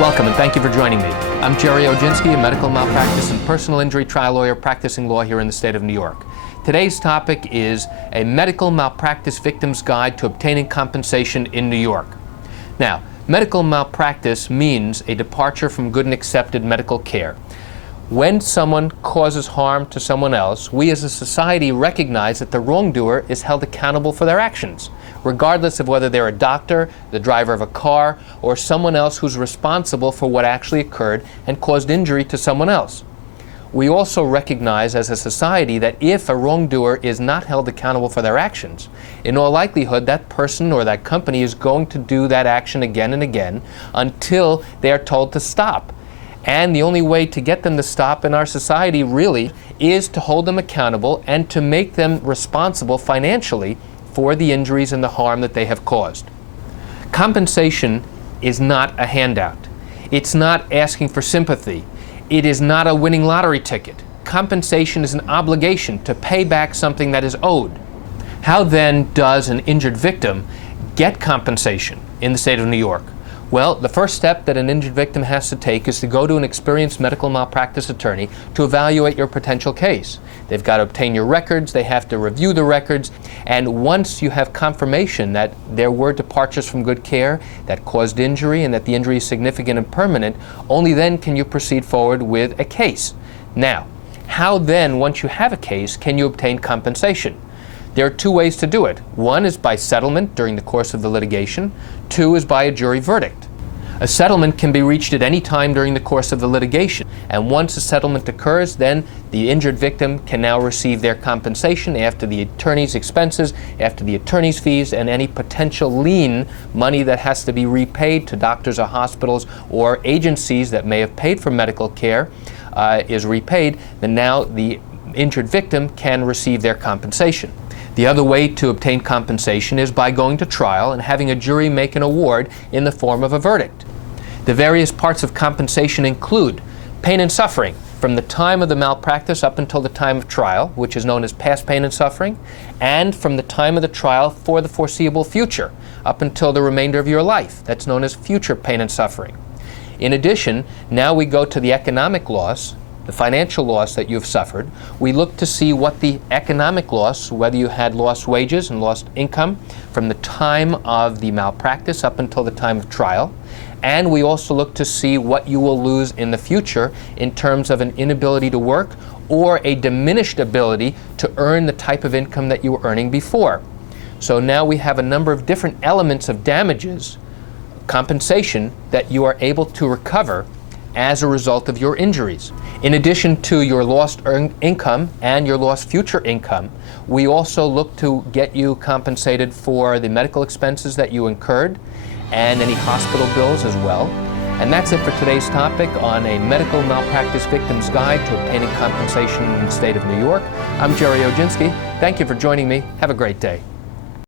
Welcome and thank you for joining me. I'm Jerry Oginski, a medical malpractice and personal injury trial lawyer practicing law here in the state of New York. Today's topic is a medical malpractice victim's guide to obtaining compensation in New York. Now, medical malpractice means a departure from good and accepted medical care. When someone causes harm to someone else, we as a society recognize that the wrongdoer is held accountable for their actions, regardless of whether they're a doctor, the driver of a car, or someone else who's responsible for what actually occurred and caused injury to someone else. We also recognize as a society that if a wrongdoer is not held accountable for their actions, in all likelihood that person or that company is going to do that action again and again until they are told to stop. And the only way to get them to stop in our society really is to hold them accountable and to make them responsible financially for the injuries and the harm that they have caused. Compensation is not a handout. It's not asking for sympathy. It is not a winning lottery ticket. Compensation is an obligation to pay back something that is owed. How then does an injured victim get compensation in the state of New York? Well, the first step that an injured victim has to take is to go to an experienced medical malpractice attorney to evaluate your potential case. They've got to obtain your records, they have to review the records, and once you have confirmation that there were departures from good care that caused injury and that the injury is significant and permanent, only then can you proceed forward with a case. Now, how then, once you have a case, can you obtain compensation? There are two ways to do it. One is by settlement during the course of the litigation. Two is by a jury verdict. A settlement can be reached at any time during the course of the litigation, and once a settlement occurs, then the injured victim can now receive their compensation after the attorney's expenses, after the attorney's fees, and any potential lien money that has to be repaid to doctors or hospitals or agencies that may have paid for medical care is repaid. Then now the injured victim can receive their compensation. The other way to obtain compensation is by going to trial and having a jury make an award in the form of a verdict. The various parts of compensation include pain and suffering from the time of the malpractice up until the time of trial, which is known as past pain and suffering, and from the time of the trial for the foreseeable future, up until the remainder of your life. That's known as future pain and suffering. In addition, now we go to the economic loss, the financial loss that you've suffered. We look to see what the economic loss, whether you had lost wages and lost income from the time of the malpractice up until the time of trial. And we also look to see what you will lose in the future in terms of an inability to work or a diminished ability to earn the type of income that you were earning before. So now we have a number of different elements of damages, compensation, that you are able to recover as a result of your injuries. In addition to your lost income and your lost future income, we also look to get you compensated for the medical expenses that you incurred and any hospital bills as well. And that's it for today's topic on a medical malpractice victim's guide to obtaining compensation in the state of New York. I'm Jerry Oginski. Thank you for joining me. Have a great day.